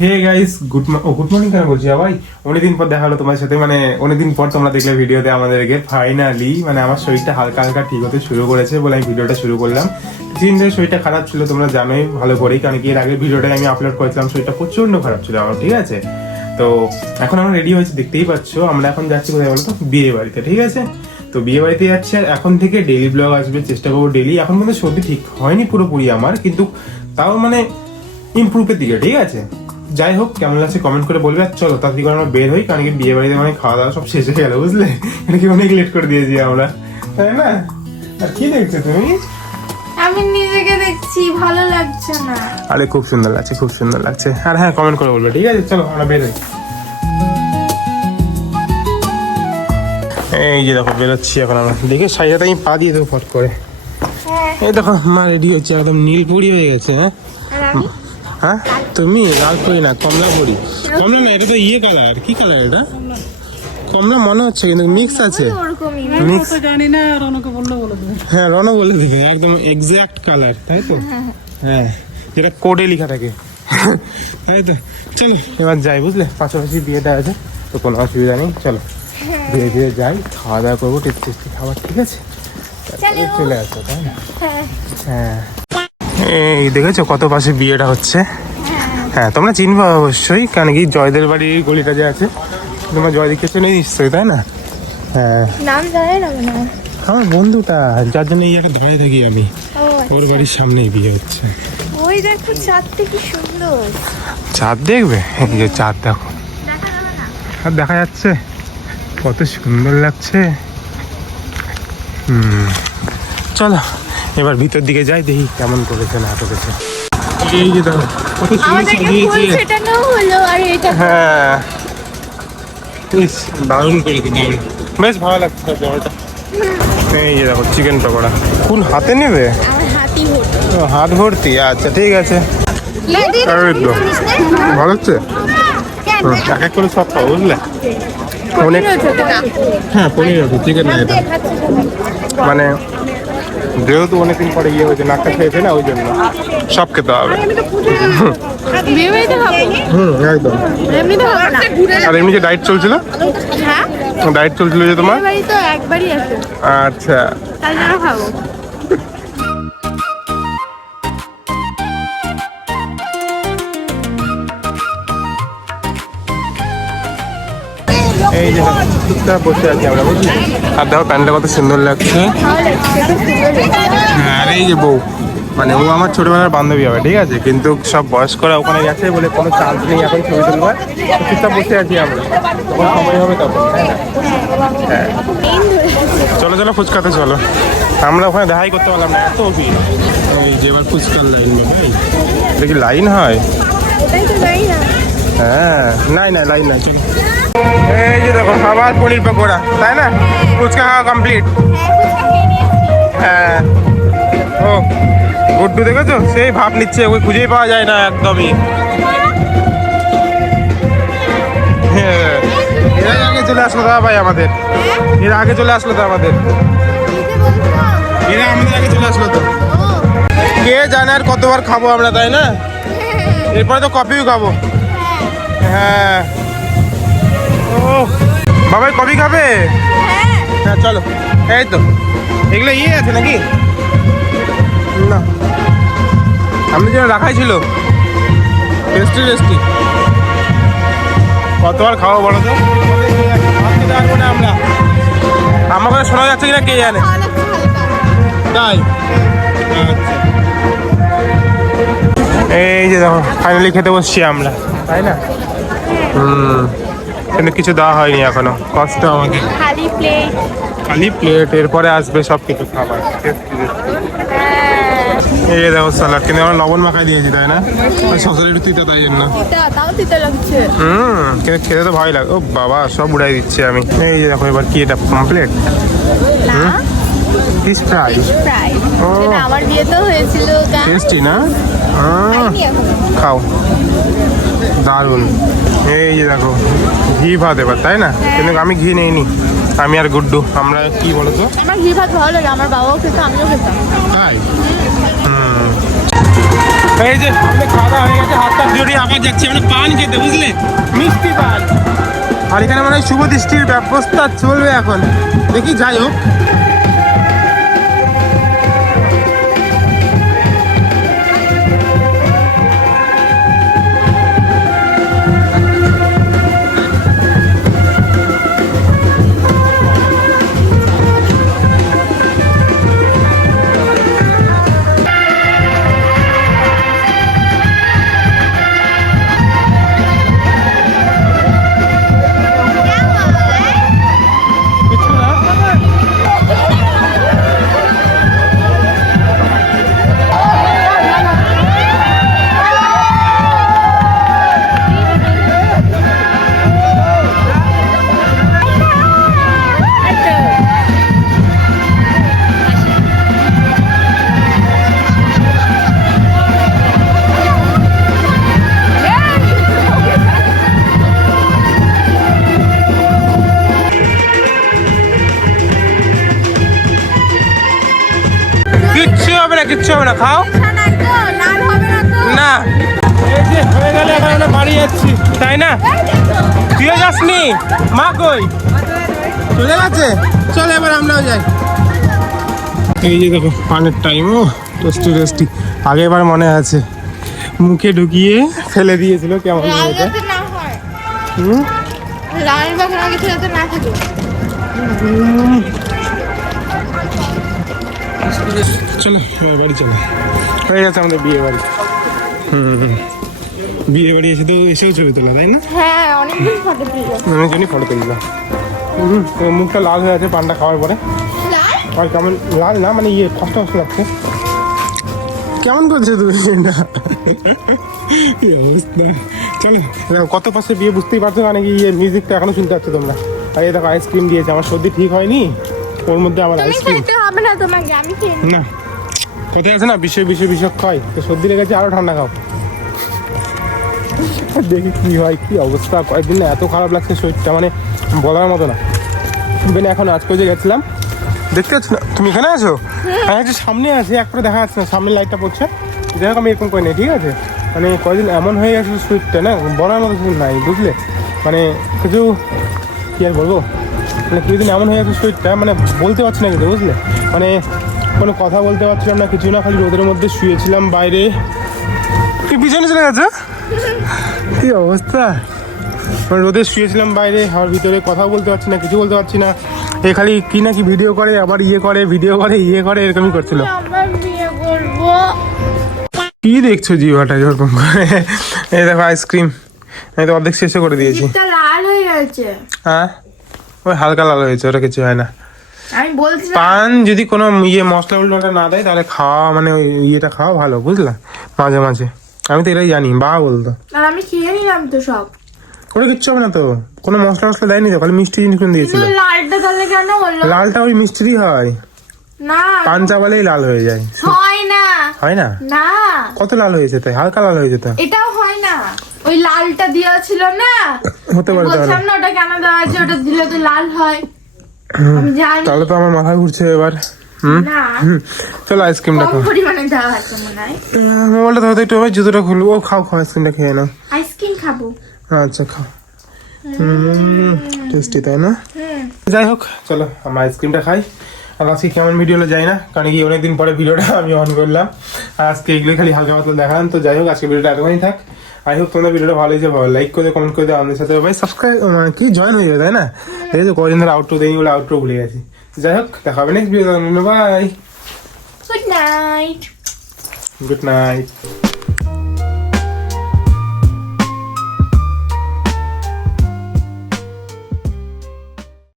Hey guys good morning কেন বলছি ভাই, অনেকদিন পর দেখা হলো তোমার সাথে। মানে অনেকদিন পর তোমরা দেখলে ভিডিওতে আমাদেরকে ফাইনালি মানে আমার শরীরটা হালকা হালকা ঠিক হতে শুরু করেছে বলে আমি ভিডিওটা শুরু করলাম। কিছুদিন ধরে শরীরটা খারাপ ছিল, তোমরা জানোই ভালো করেই, কারণ কি এর আগে ভিডিওটা আমি আপলোড করেছিলাম শরীরটা প্রচন্ড খারাপ ছিল আমার, ঠিক আছে। তো এখন আমরা রেডি হয়েছি, দেখতেই পাচ্ছ। আমরা এখন যাচ্ছি কোথায় বলতো, বিয়ে বাড়িতে, ঠিক আছে। তো বিয়ে বাড়িতে যাচ্ছি, আর এখন থেকে ডেইলি ব্লগ আসবে, চেষ্টা করবো ডেইলি। এখন কিন্তু সর্দি ঠিক হয়নি পুরোপুরি আমার, কিন্তু তাও মানে ইমপ্রুভের দিকে, ঠিক আছে। যাই হোক, কেমন লাগছে কমেন্ট করে বলবে। আর চলো তাড়াতাড়ি করে আমরা বের হই, কারণ কি বিয়ে বাড়িতে মানে খাওয়া দাওয়া সব শেষ হয়ে গেল, বুঝলে। কি অনেক লেট করে দিয়েছি আমরা, তাই না? আর কি দেখছো তুমি? আমি নিজেকে দেখছি, ভালো লাগছে না। আরে খুব সুন্দর লাগছে, খুব সুন্দর লাগছে। আর হ্যাঁ, কমেন্ট করে বলবে, ঠিক আছে। চলো আমরা বের হই। এই যে দেখো বেরোচ্ছি এখন আমরা। দেখে শাড়িটা আমি পা দিয়ে দেবো ফট করে। এই দেখো মা রেডি হচ্ছে, একদম নীল পরি হয়ে গেছে। হ্যাঁ তুমি লাল পরি না, কমলা পরি। কমলা না, এটা তো ইয়ে কালার। কি কালার এটা? কমলা মনে হচ্ছে, কিন্তু মিক্স আছে। মিক্স জানি না, রনকে বললে বলে দেবে। হ্যাঁ, রণ বলে দিবে, একদম এক্সাক্ট কালার, তাই তো? হ্যাঁ, যেটা কোডে লেখা থাকে, তাই তো। চলো এবার যাই, বুঝলে, পাশাপাশি বিয়েটা আছে তো কোনো অসুবিধা নেই। চলো ধীরে ধীরে যাই, খাওয়া দাওয়া করবো, টেস্টি খাবার, ঠিক আছে। তারপরে চলে আসো, তাই না? হ্যাঁ, এই দেখেছো কত পাশে বিয়েটা হচ্ছে। হ্যাঁ, তোমরা চিনবা অবশ্যই, কারণ কি জয়দের বাড়ির গলিটা যে আছে, তোমার জয়দিকে চেনে নিশ্চয়ই, তাই না? হ্যাঁ, নাম জানে না মনে হয়। আমার বন্ধুটা, যার জন্য এই একটা দাঁড়িয়ে থাকি আমি, ওর বাড়ির সামনেই বিয়ে হচ্ছে। ওই দেখো চাঁদটা কি সুন্দর। চাঁদ দেখবে? এই যে চাঁদ দেখো, আর দেখা যাচ্ছে কত সুন্দর লাগছে। চলো এবার ভিতর দিকে যাই, দেখি কেমন করেছে না করেছে। এই যে দেখো কত সুন্দর আমাদেরকে ফুল সাজিয়েছে। ছেটানো হলো, আর এটা হ্যাঁ, ইস, দারুণ করেছে, দারুণ, বেশ ভালো লাগছে জায়গাটা। এই যে দেখো চিকেন পকোড়া। কোন হাতে নেবে? আমার হাতি হতো। ও, হাত ভর্তি, আচ্ছা ঠিক আছে। এই তো, ভালো হচ্ছে। এক এক করে সব খাও, বুঝলে। অনেক, হ্যাঁ পনির আছে, চিকেন না এটা। মানে যেহেতু অনেকদিন পরে ইয়ে হয়েছে, নাকটা খেয়েছে না, ওই জন্য সব খেতে হবে। বিয়ে বাড়িতে খাবো। একদম। এমনিতে খাবো না। আর এমনি যে ডায়েট চলছিল, হ্যাঁ, ডায়েট চলছিল যে তোমার, বিয়ে বাড়ি তো একবারই আছে, আচ্ছা। তাই জন্য খাবো। এই যে চুপচাপ বসে আছি আমরা, বুঝলি। আর দেখো প্যান্টটা কত সুন্দর লাগছে। ভালো লাগছে, খুব সুন্দর লাগছে। হ্যাঁ, আর এই যে বউ, মানে ও আমার ছোটবেলার বান্ধবী হবে, ঠিক আছে। কিন্তু সব বয়স্করা ওখানে গেছে বলে কোনো চান্স নেই এখন ছবি তুলবার। চুপচাপ বসে আছি আমরা, যখন সময় হবে তখন, তাই না? হ্যাঁ, চলো চলো ফুচকাতে চলো। আমরা ওখানে দেখাই করতে পারলাম না, এত ভিড়। এই যে এবার ফুচকার লাইন, ভাই এটা কি লাইন হয়? ওটাই তো জানি না। হ্যাঁ, নাই না লাইন নাই, চলো। এই যে দেখো আবার পনির পকোড়া, তাই না? ফুচকা খাওয়া কমপ্লিট। হ্যাঁ, ও গুড্ডু দেখেছো, সেই ভাব নিচ্ছে, ওই খুঁজেই পাওয়া যায় না একদমই। হ্যাঁ, এর আগে চলে আসলো দাদা ভাই আমাদের, এর আগে চলে আসলো তো আমাদের, এরা আমাদের আগে চলে আসলো তো। কে জানে আর কতবার খাবো আমরা, তাই না? এরপরে তো কফিও খাবো। হ্যাঁ, ও বাবাই কফি খাবে? হ্যাঁ চলো। এই তো এগুলো ইয়ে আছে নাকি? না, সামনে যেন রাখাই ছিল টেস্টি টেস্টি। কতবার খাবো বলো তো? পারবো না আমরা, আমার কথা শোনা যাচ্ছে কিনা কে জানে। তাই আচ্ছা, এই যে দেখো ফাইনালি খেতে বসছি আমরা, তাই না? কিন্তু কিছু দেওয়া হয়নি এখনো, কষ্ট আমাকে। খালি প্লেট। খালি প্লেট, এরপরে আসবে সব কিছু খাবার। এই দেখো স্যালাড, কিন্তু আমরা লবণ মাখাই দিয়েছি, তাই না? সসের একটু তিতা, তাই জন্য। তাও তিতা লাগছে। কিন্তু খেতে তো ভালোই লাগে। ও বাবা, সব উড়াই দিচ্ছি আমি। এই যে দেখো এবার কি, এটা পমফ্লেট, ফিশ ফ্রাই। ও আমার বিয়ে তো হয়েছিল। টেস্টি না? খাও, দারুণ। এই যে দেখো ঘি ভাত এবার, তাই না? কিন্তু আমি ঘি নেইনি, আমি আর গুড্ডু। আমরা কি বলতো, আমার ঘি ভাত ভালো লাগে, আমার বাবাও খেত, আমিও খেতাম। তাই এই যে আমাদের খাওয়া দাওয়া হয়ে গেছে, হাতটা জড়িয়ে আবার যাচ্ছি আমরা পান খেতে, বুঝলে, মিষ্টি পান। আর এখানে মানে শুভ দৃষ্টির ব্যবস্থা চলবে এখন, দেখি যাই হোক। কিচ্ছু হবে না, কিচ্ছু হবে না, খাও লাল হবে না তো? না। এই যে হয়ে গেলে এখন আমরা বাড়ি যাচ্ছি, তাই না? তুইও যাসনি? মা কই? চলে গেছে। চল এবার আমরাও যাই। এই যে দেখো পানের টাইম, ও টেস্টি টেস্টি। আগেবার মনে আছে মুখে ঢুকিয়ে ফেলে দিয়েছিল, কেমন লাল হয়েছে? যাতে না হয়, হুম, লাল বা কোনো কিছু যাতে না থাকে। চলো এবার বাড়ি চলো। হয়ে গেছে আমাদের বিয়ে বাড়ি। বিয়ে বাড়ি এসেও ছবি তোলা, তাই না? হ্যাঁ, অনেকদিন ফটো তুলবো। অনেকজনই ফটো তুললাম। মুখটা লাল হয়ে আছে পানটা খাওয়ার পরে। লাল? আর কেমন লাল না, মানে ইয়ে কষ্ট কষ্ট লাগছে। কেমন করছে তুমি এটা? কি অবস্থা। চলো কত পাশে বিয়ে বুঝতেই পারছো, মানে কি ইয়ে মিউজিকটা এখনো শুনতে পাচ্ছ তোমরা। আর এই দেখো আইসক্রিম দিয়েছে, আমার সর্দি ঠিক হয়নি, ওর মধ্যে আবার তুমি আইসক্রিম। খেতে হবে না তোমাকে, আমি খেয়ে নিই। না, কোথায় আছে না বিষক্রিয়া, তো সর্দি লেগেছে, আরো ঠান্ডা খাও। দেখি কি হয়, কি অবস্থা। কয়েকদিন না এত খারাপ লাগছে শরীরটা, মানে বলার মতো না। ইভেন এখন আজকে যে গেছিলাম, দেখতে পাচ্ছ না তুমি এখানে আছো? হ্যাঁ, যে সামনে আছে, এক করে দেখা যাচ্ছে না, সামনে লাইটটা পড়ছে। যাই হোক আমি এরকম করি না, ঠিক আছে? মানে কয়েকদিন এমন হয়ে গেছে শরীরটা না, বলার মতো কিছু নাই, বুঝলে। মানে কিছু কি আর বলবো, মানে কিছুদিন এমন হয়ে গেছে শরীরটা, মানে বলতে পারছি না কিন্তু, বুঝলে। মানে কোনো কথা বলতে পারছিলাম না, কিছু না, খালি রোদের মধ্যে শুয়েছিলাম বাইরে। তুই পিছনে চলে গেছে, কি অবস্থা। মানে রোদে শুয়েছিলাম বাইরে, আর ভিতরে কথা বলতে পারছি না, কিছু বলতে পারছি না। এ খালি কি না কি ভিডিও করে, আবার ইয়ে করে, ভিডিও করে, ইয়ে করে, এরকমই করছিল। আবার বিয়ে করবো। কি দেখছো জিভাটা এরকম করে? এই দেখো আইসক্রিম, আমি তো অর্ধেক শেষে করে দিয়েছি। জিভটা লাল হয়ে গেছে। হ্যাঁ, ওই হালকা লাল হয়েছে, ওটা কিছু হয় না। আমি বলছি না। পান যদি কোনো ইয়ে মশলা উল্টা না দেয়, তাহলে খাওয়া মানে ওই ইয়েটা খাওয়া ভালো, বুঝলা, মাঝে মাঝে। আমি তো এটাই জানি, বা বলতো। আর আমি খেয়ে নিলাম তো সব। ওটা কিচ্ছু হবে না তো, কোনো মশলা মশলা দেয়নি তো, খালি মিষ্টি জিনিস দিয়েছিল। কিন্তু লালটা তাহলে কেন হলো? লালটা ওই মিষ্টিরই হয়, না, পান চাবালেই লাল হয়ে যায়। হয় না। হয় না? না, কত লাল হয়েছে তাই, হালকা লাল হয়েছে তো। এটাও হয় না। ওই লালটা দেওয়া ছিল না, হতে পারে তাহলে। বলছিলাম না ওটা কেন দেওয়া আছে, ওটা দিলে তো লাল হয়। আমি জানি তাহলে তো আমার মাথা ঘুরছে এবার। না, চলো আইসক্রিমটা কম খাও। পরিমাণে দেওয়া আছে মনে হয়। মোবাইলটা ধরতে একটু হবে, জুতোটা খুলবো। ও খাও খাও, আইসক্রিমটা খেয়ে নাও। আইসক্রিম খাবো। আচ্ছা খাও। টেস্টি তাই না? যাই হোক চলো আমরা আইসক্রিমটা খাই। আর আজকে কেমন ভিডিও হলো যাই না, কারণ কি অনেকদিন পরে ভিডিওটা আমি অন করলাম। আর আজকে এগুলো খালি হালকা পাতলা দেখালাম। তো যাই হোক আজকে ভিডিওটা এতখানি থাক। আই হোপ তোমাদের ভিডিওটা ভালো হয়েছে, ভালো লাইক করে কমেন্ট করে দাও, আমাদের সাথে ভাই সাবস্ক্রাইব মানে কি জয়েন হয়ে যাবে, তাই না? এই তো কদিন ধরে আউটরো দেয়নি বলে আউটরো ভুলে গেছি। যাই হোক দেখা হবে next video. Bye, good night. Good night.